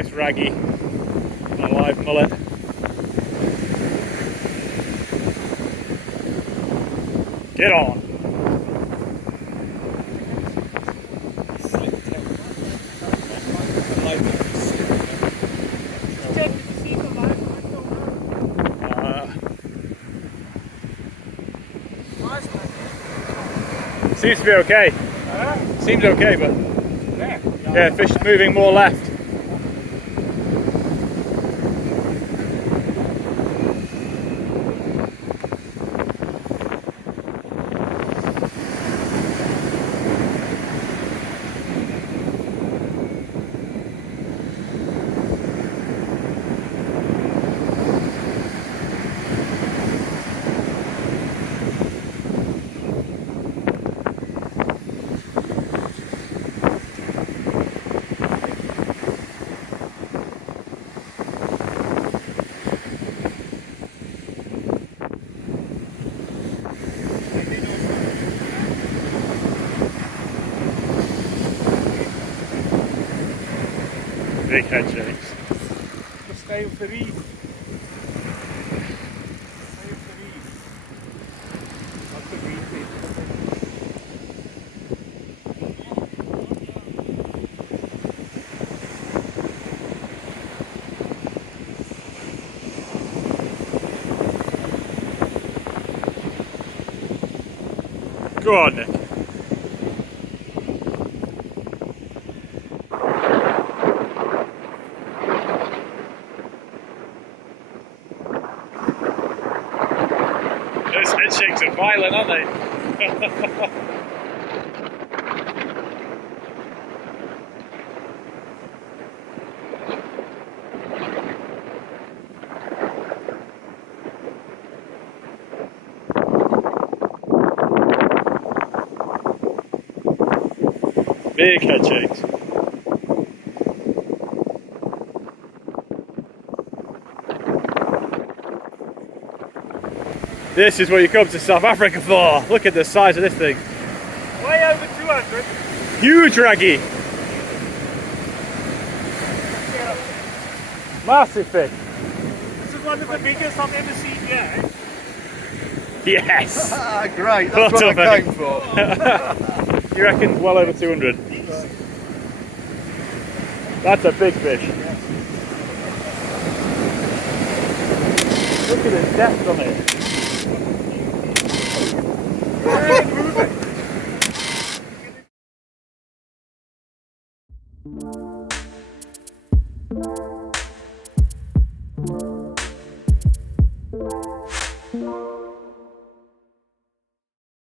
Nice raggy, a live mullet. Get on! Seems to be okay. Seems okay, but yeah, fish is moving more left. Big head shakes. Stay op de reed. Go on, Nick. Those head shakes are violent, aren't they? Big head shakes. This is what you come to South Africa for. Look at the size of this thing. Way over 200. Huge raggy. Massive fish. This is one of the biggest I've ever seen yet. Yes. Great, that's what I came for. You reckon well over 200? That's a big fish. Look at the depth on it.